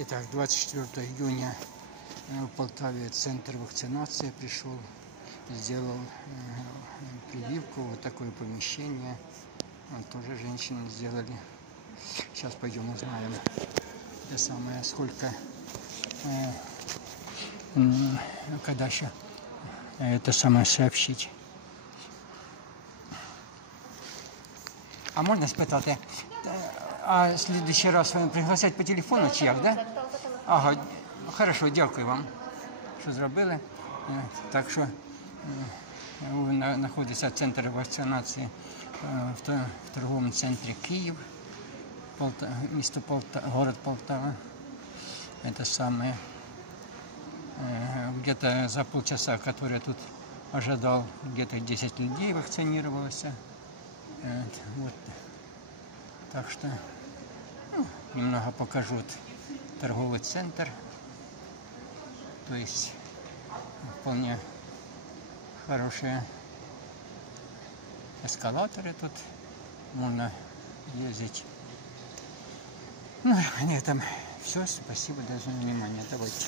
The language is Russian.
Итак, 24 июня в Полтаве центр вакцинации пришел, сделал прививку, вот такое помещение. Тоже женщины сделали. Сейчас пойдем узнаем, это самое, сколько, когда еще это самое сообщить. А можно спитати, а в следующий раз вам пригласять по телефону чи як, да? Ага, хорошо, дякую вам, що зробили. Так що знаходиться центр вакцинації в торговому центрі Київ, місто Полтава, город Полтава. Это самое. Где-то за полчаса, который я тут ожидал, где-то 10 людей вакцинировалось. Вот. Так что немного покажу торговый центр. То есть вполне хорошие эскалаторы тут. Можно ездить. Ну, на этом все. Спасибо за внимание. Давайте.